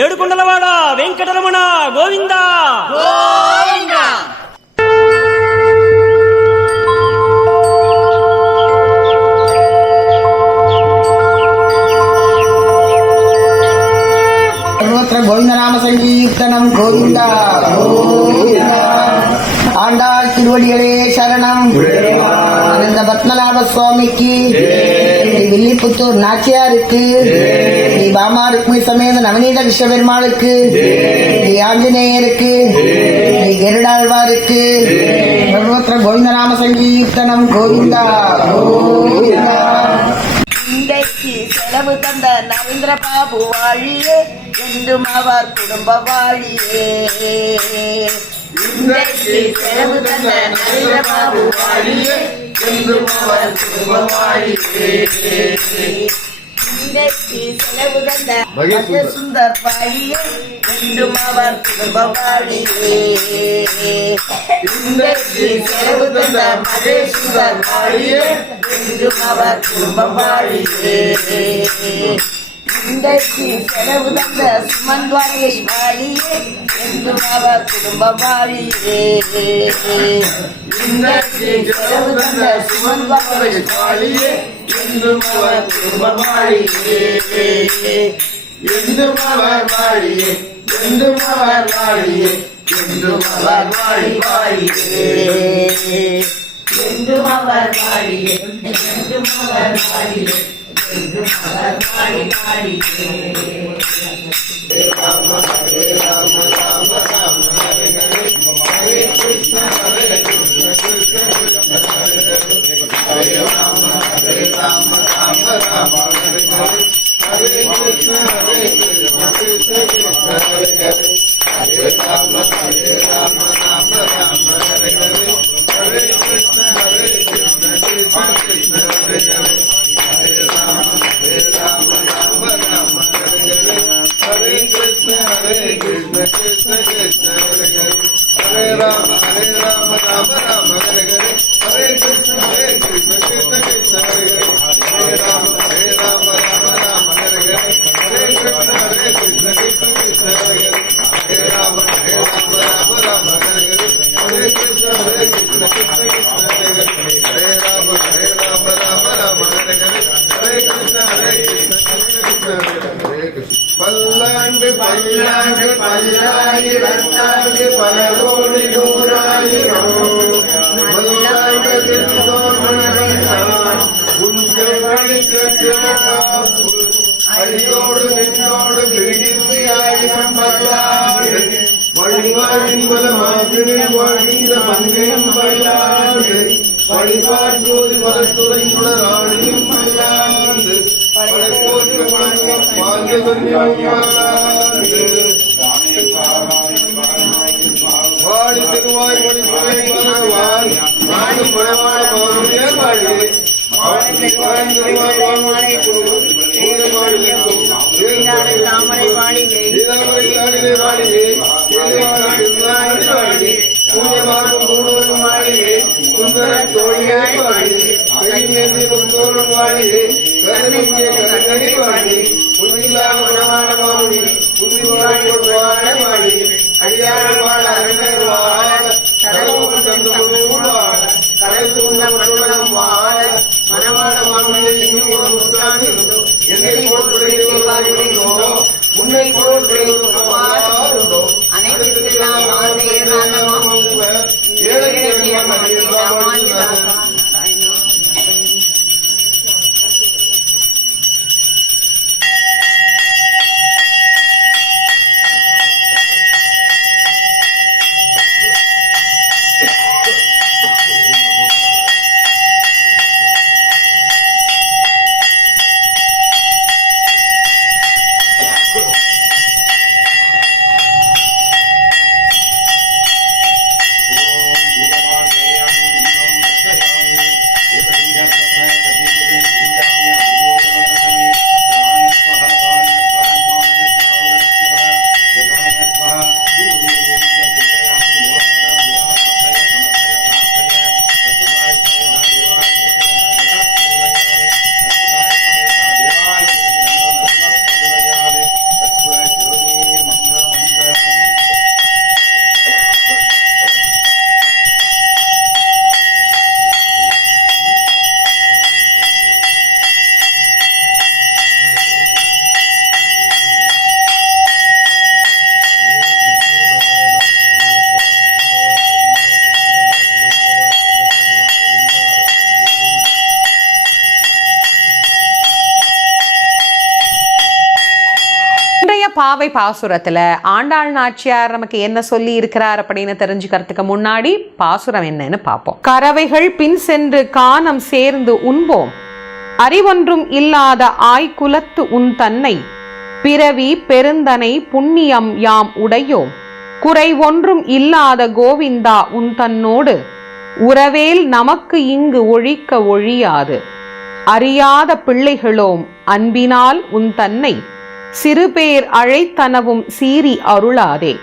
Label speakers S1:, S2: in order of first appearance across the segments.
S1: ఏడుకొండలవాడ వెంకటరమణ గోవింద
S2: గోవిందనామ సంకీర్తనం గోవింద ஆண்டாள் திருவடிகளே சரணம் அனந்த பத்மநாப சுவாமிக்கு வில்லிபுத்தூர் நாச்சியாருக்கு ஸ்ரீ பாமா ருக்மி சமேத நவநீத கிருஷ்ண பெருமாளுக்கு ஸ்ரீ ஆஞ்சநேயருக்கு ஸ்ரீ கருடாழ்வாருக்கு சர்வத்திர கோவிந்தநாம சங்கீர்த்தனம் கோவிந்தா. கோவிந்தா
S3: இன்றைக்கு செலவு தந்த நரேந்திர பாபு வாழியே என்றும் அவர் குடும்ப வாழியே. இன்றைக்கு செலவு தந்த நரேந்திர பாபு வாழியே என்றும் அவர் குடும்ப வாழியே. இன்றைக்கு செலவு தந்த சுந்தர் வாழியே என்றும் அவர் குடும்ப வாழியே இன்றைக்கு செலவு தந்த மகேஷ் சுந்தர் வாழியே என்றும் அவர் குடும்ப வாழியே இன்றைக்கு செலவு தந்த சுமன் துவாரேஷ் வாழியே என்றும் அவர் குடும்ப வாழியே இன்றைக்கு செலவு தந்த சுமன் துவாரேஷ் வாழியே என்றும் அவர் குடும்ப வாழியே
S4: என்றும் அவர் வாழியே என்றும் அவர் வாழியே என்றும் அவர் வாழி வாழியே
S3: என்றும் அவர் வாழியே என்றும் அவர் வாழியே என்றும் அவர் வாழி வாழியே
S4: வழிபாடின் பலமாகினே வாழ்கின்ற பல்லாண்டு வழிபாட்டோடு பலத்துறை சுடராணியும் பல்லாண்டு வாடி திருவாய் நாடு பழவாட
S3: தாமரை
S4: பாடி
S5: பாவை பாசுரத்துல ஆண்டாள் நாச்சியார் நமக்கு என்ன சொல்லி இருக்கிறார் அப்படின்னு தெரிஞ்சுக்கிறதுக்கு முன்னாடி பாசுரம் என்னன்னு பார்ப்போம். கறவைகள் பின் சென்று கானம் சேர்ந்து உண்போம். அறிவொன்றும் இல்லாத ஆய்குலத்து உன் தன்னை பிறவி பெருந்தனை புண்ணியம் யாம் உடையோம். குறை ஒன்றும் இல்லாத கோவிந்தா உன் தன்னோடு உறவேல் நமக்கு இங்கு ஒழிக்க ஒழியாது. அறியாத பிள்ளைகளோம் அன்பினால் உன் தன்னை சிறுபேர் அழைத்தனவும் சீறி அருளாதே.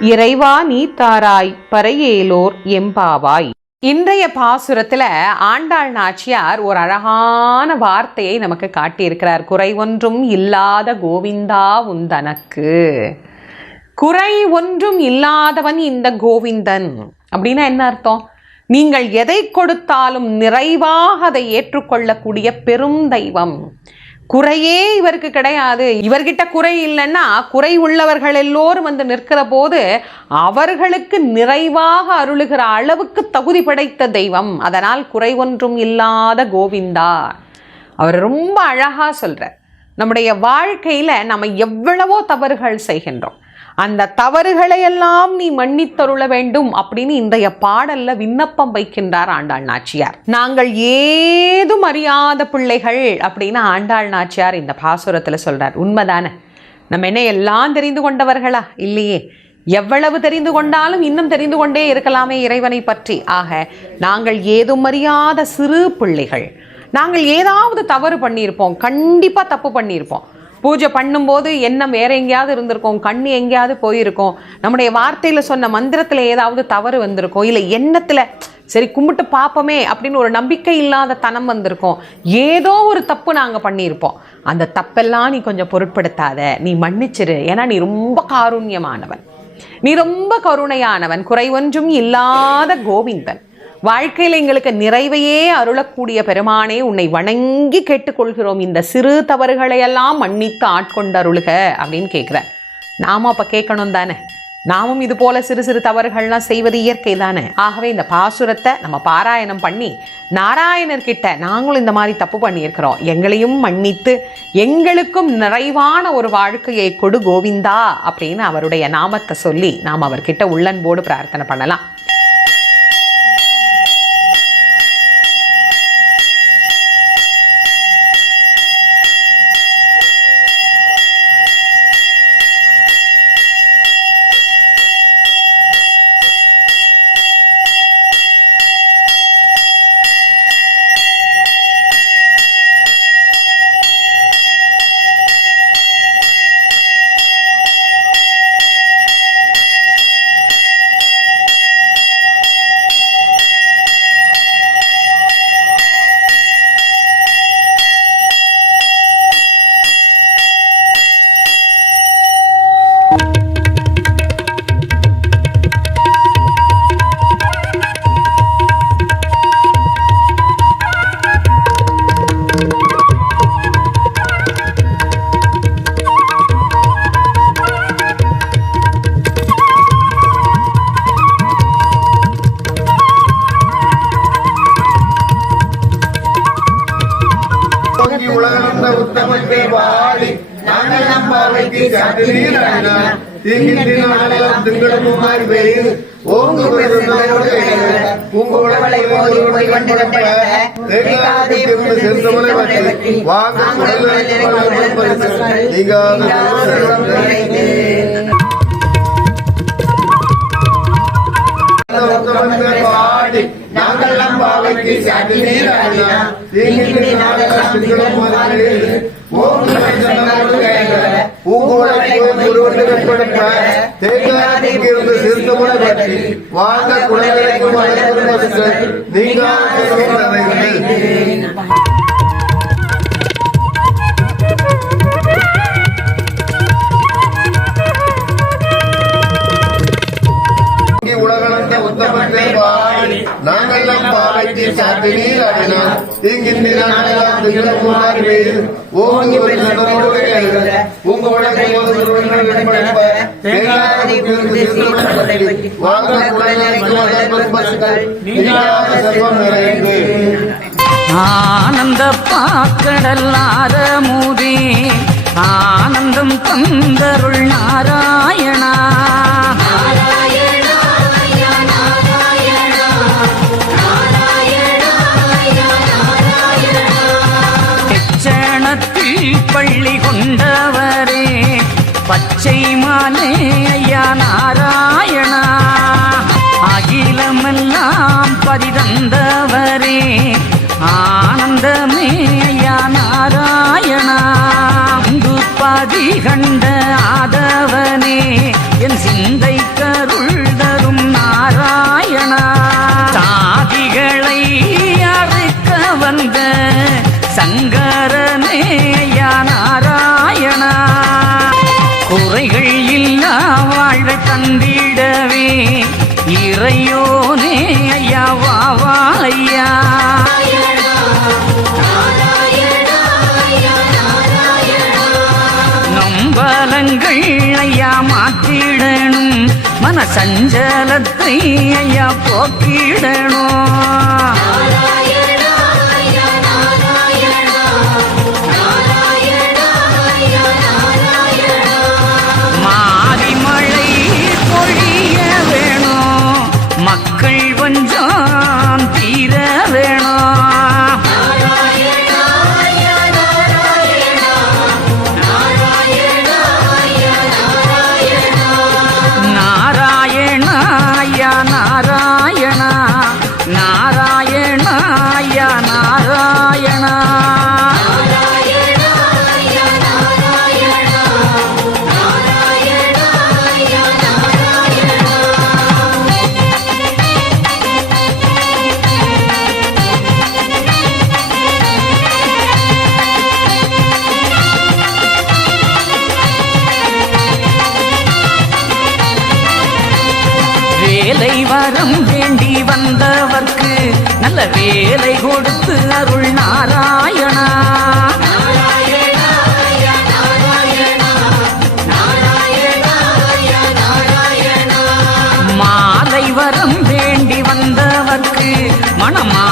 S5: இறைவா நீ தாராய் பரையேலோர் எம்பாவாய். இன்றைய பாசுரத்துல ஆண்டாள் நாச்சியார் ஒரு அழகான வார்த்தையை நமக்கு காட்டியிருக்கிறார். குறை ஒன்றும் இல்லாத கோவிந்தா உந்தனக்கு. குறை ஒன்றும் இல்லாதவன் இந்த கோவிந்தன். அப்படின்னா என்ன அர்த்தம்? நீங்கள் எதை கொடுத்தாலும் நிறைவாக அதை ஏற்றுக்கொள்ளக்கூடிய பெரும் தெய்வம் குறையே இவருக்கு கிடையாது. இவர்கிட்ட குறை இல்லைன்னா குறை உள்ளவர்கள் எல்லோரும் வந்து நிற்கிற போது அவர்களுக்கு நிறைவாக அருளுகிற அளவுக்கு தகுதி படைத்த தெய்வம். அதனால் குறை ஒன்றும் இல்லாத கோவிந்தா. அவர் ரொம்ப அழகாக சொல்கிறார் நம்முடைய வாழ்க்கையில் நம்ம எவ்வளவோ தவறுகள் செய்கின்றோம். அந்த தவறுகளை எல்லாம் நீ மன்னித்தருள வேண்டும் அப்படின்னு இன்றைய பாடல்ல விண்ணப்பம் வைக்கின்றார் ஆண்டாள் நாச்சியார். நாங்கள் ஏதும் அறியாத பிள்ளைகள் அப்படின்னு ஆண்டாள் நாச்சியார் இந்த பாசுரத்துல சொல்றார். உண்மைதானே? நம்ம என்ன எல்லாம் தெரிந்து கொண்டவர்களா? இல்லையே. எவ்வளவு தெரிந்து கொண்டாலும் இன்னும் தெரிந்து கொண்டே இருக்கலாமே இறைவனை பற்றி. ஆக நாங்கள் ஏதும் அறியாத சிறு பிள்ளைகள். நாங்கள் ஏதாவது தவறு பண்ணியிருப்போம். கண்டிப்பாக தப்பு பண்ணியிருப்போம். பூஜை பண்ணும்போது எண்ணம் வேற எங்கேயாவது இருந்திருக்கும் கண் எங்கேயாவது போயிருக்கும். நம்முடைய வார்த்தையில் சொன்ன மந்திரத்தில் ஏதாவது தவறு வந்திருக்கும். இல்லை எண்ணத்தில் சரி கும்பிட்டு பார்ப்போமே அப்படின்னு ஒரு நம்பிக்கை இல்லாத தனம் வந்திருக்கும். ஏதோ ஒரு தப்பு நாங்கள் பண்ணியிருப்போம். அந்த தப்பெல்லாம் நீ கொஞ்சம் பொருட்படுத்தாத. நீ மன்னிச்சிரு. ஏன்னா நீ ரொம்ப காருண்யமானவன். நீ ரொம்ப கருணையானவன். குறை ஒன்றும் இல்லாத கோவிந்தன். வாழ்க்கையில் எங்களுக்கு நிறைவையே அருளக்கூடிய பெருமானே உன்னை வணங்கி கேட்டுக்கொள்கிறோம். இந்த சிறு தவறுகளையெல்லாம் மன்னித்து மன்னித்து ஆட்கொண்டருளுக அப்படின்னு கேட்குற நாம அப்போ கேட்கணும் தானே? நாமும் இது போல சிறு சிறு தவறுகள்லாம் செய்வது இயற்கை தானே? ஆகவே இந்த பாசுரத்தை நம்ம பாராயணம் பண்ணி நாராயணர்கிட்ட நாங்களும் இந்த மாதிரி தப்பு பண்ணியிருக்கிறோம். எங்களையும் மன்னித்து எங்களுக்கும் நிறைவான ஒரு வாழ்க்கையை கொடு கோவிந்தா அப்படின்னு அவருடைய நாமத்தை சொல்லி நாம் அவர்கிட்ட உள்ளன்போடு பிரார்த்தனை பண்ணலாம்.
S4: நீராடினார் தீங்கின்றி நாளெல்லாம் ஓங்கு பெருந்தோடு பூங்குழலை போய் வண்டிடம் தேங்காது திருந்து செந்தமலை வற்றி வாங்க குடலை பரிசு நீங்காத உத்தமத்தை வாடி நாங்கள் நம்பாவைக்கு சாட்டு நீராடினார் போதி ஒருவன் கொடுப்ப தேங்காய்க்கு இருந்து சிறுத்தமுறை பற்றி வாழ்ந்த குழந்தைகளுக்கு வளர்ந்து நீங்கள் நிலகுமாரில் ஓங்கி பெற்றோடு எழுத உங்களுடைய
S6: ஆனந்த பாக்கடல் ஆரமுதே ஆனந்தம் தந்தருள் நாராயணா. பச்சை மாலே ஐயா நாராயணா. அகிலமெல்லாம் பதிதந்தவரே ஆனந்தமே ஐயா நாராயணா. பதிகண்ட சஞ்சலத்தை ஐயா போக்கிடணும். வரம் வேண்டி வந்தவர்க்கு நல்ல வேலை கொடுத்து அருள் நாராயணா. மாலை வரம் வேண்டி வந்தவர்க்கு மனமா